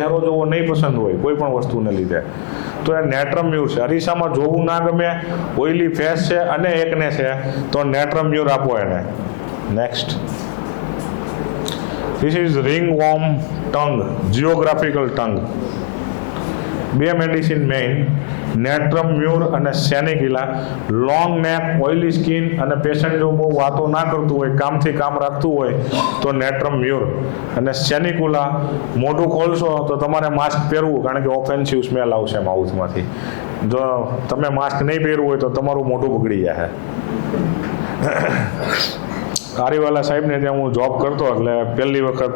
ચહેરો જોવો નહીં પસંદ હોય કોઈ પણ વસ્તુને લીધે તો એ નેટ્રમ મ્યુર છે. અરીસામાં જોવું ના ગમે, ઓઇલી ફેસ છે અને એકને છે તો નેટ્રમ મ્યુર આપો એને. Next, this is ringworm tongue, geographical tongue. બે મેડિસિન મેઇન, નેટ્રમ મ્યુર અને sanicula. Long neck, oily skin અને પેશન્ટ જો બહુ વાતો ના કરતું હોય, કામથી કામ રાખતું હોય તો નેટ્રમ મ્યુર. અને સેનિકુલા, મોઢું ખોલશો તો તમારે માસ્ક પહેરવું કારણ કે ઓફેન્સિવ સ્મેલ આવશે માઉથમાંથી. જો તમે માસ્ક નહીં પહેરવું હોય તો તમારું મોઢું બગડી જાય. કારીવાલા સાહેબને ત્યાં હું જોબ કરતો એટલે પહેલી વખત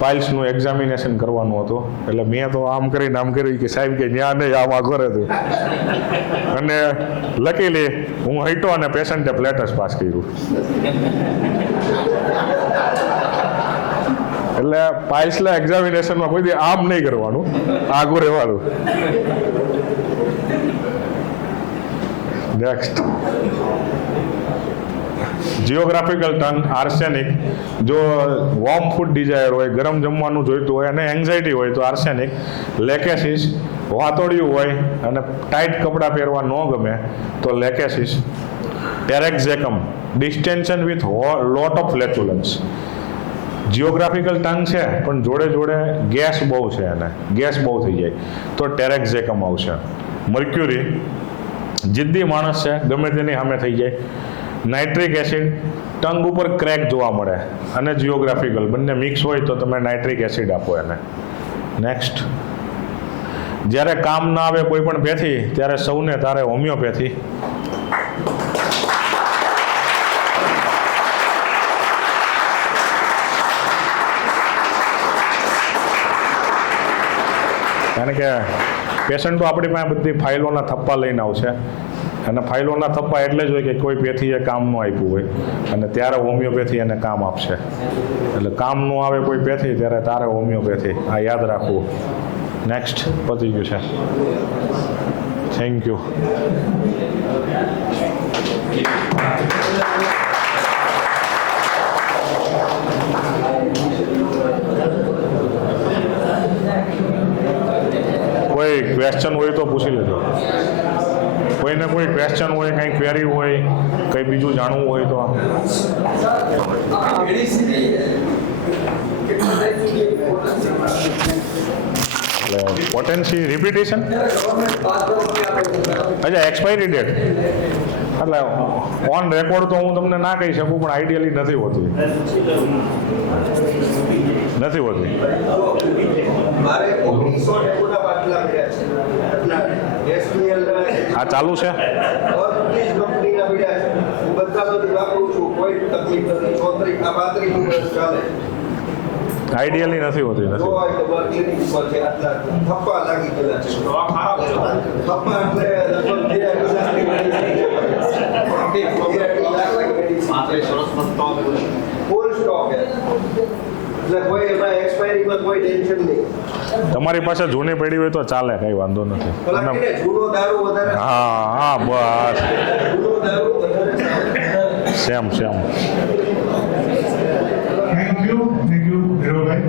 પાઇલ્સનું એક્ઝામિનેશન કરવાનું હતું. એટલે મેં તો આમ કરી કે સાહેબ કે ન્યા નહીં આમ આ કરે હતું. અને લકીલી હું હટ્યો અને પેશન્ટે ફ્લેટસ પાસ કર્યું. એટલે પાઇલ્સના એક્ઝામિનેશનમાં કોઈ દી આમ નહીં કરવાનું, આગું રહેવાનું. Next, geographical tongue, arsenic. જો વોર્મ ફૂડ ડિઝાયર હોય, ગરમ જમવાનું જોઈતું હોય અને એન્ઝાયટી હોય તો આર્સેનિક. લેકેસિસ, વાતોડિયું હોય અને ટાઈટ કપડાં પહેરવા ન ગમે તો lachesis. Taraxacum, distension with lot of flatulence. Geographical tongue છે પણ જોડે જોડે ગેસ બહુ છે, એને ગેસ બહુ થઈ જાય તો ટેરેક્ઝેકમ આવશે. મર્ક્યુરી, જિદ્દી માણસ છે, ગમે તેની સામે થઈ જાય. નાઇટ્રિક એસિડ, ટંગ ઉપર ક્રેક જોવા મળે અને જિયોગ્રાફિકલ બંને મિક્સ હોય તો તમે નાઇટ્રિક એસિડ આપો એને. નેક્સ્ટ, જ્યારે કામ ના આવે કોઈ પણ પેથી ત્યારે સૌને તારે હોમિયોપેથી. કારણ કે પેશન્ટો આપણી પાસે બધી ફાઇલોના થપ્પા લઈને આવશે અને ફાઇલોના થપ્પા એટલે જ હોય કે કોઈ પેથીએ કામ ન આપ્યું હોય અને ત્યારે હોમિયોપેથી એને કામ આપશે. એટલે કામ ન આવે કોઈ પેથી ત્યારે તારે હોમિયોપેથી, આ યાદ રાખવું. નેક્સ્ટ, પતી ગયું છે. Thank you. કોઈ ક્વેશ્ચન હોય તો પૂછી લેજો. કોઈને કોઈ ક્વેશ્ચન હોય, કંઈ ક્વેરી હોય, કંઈ બીજું જાણવું હોય તો. એટલે પોટેન્સી રિપીટેશન, અચ્છા એક્સપાયરી ડેટ. એટલે ઓન રેકોર્ડ તો હું તમને ના કહી શકું પણ આઈડિયલી નથી હોતી. આ ચાલુ છે. આઈડિયલી નથી હોતી. તમારી પાસે જૂની પેઢી હોય તો ચાલે, કઈ વાંધો નથી. હા હા બસ સેમ. Thank you Dhirubhai.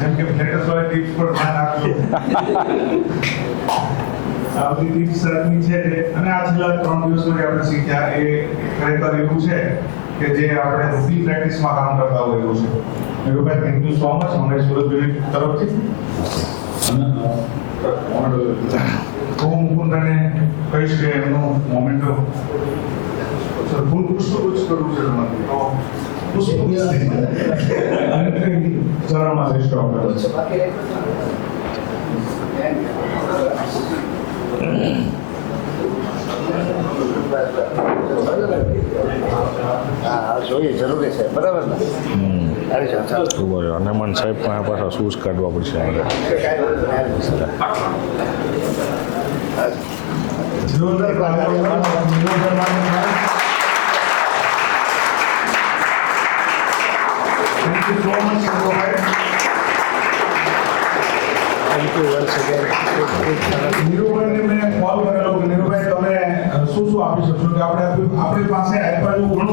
જેમ કે ફ્લેટસ વાળા ટિપ્સ પર ધ્યાન આપજો. આ બધી ટિપ્સ સરસની છે અને આ છેલ્લા 3 દિવસોથી આપણે શીખ્યા એ ખરેખર એવું છે કે જે આપણે રૂટીન પ્રેક્ટિસમાં કામ કરતા હોય એવું છે. Dhirubhai, thank you so much. મને સુરજભાઈ તરફથી હું મુકુંદાને કહીશ કે એમનો મોમેન્ટો ફૂલ પુષ્પગુચ્છ કરવું છે તમારે તો પુષ્પગુચ્છ ચરણમાં લઈશ ડોક્ટર. જોઈએ જરૂરી છે, બરાબર ને? હનુમાન સાહેબ પાસે પાછા શૂઝ કાઢવા પડશે. નીરુભાઈને મેં કોલ કરેલો કે નીરુભાઈ તમે શું આપી શકશો કે આપણી પાસે આપ્યા જેવું ઘણું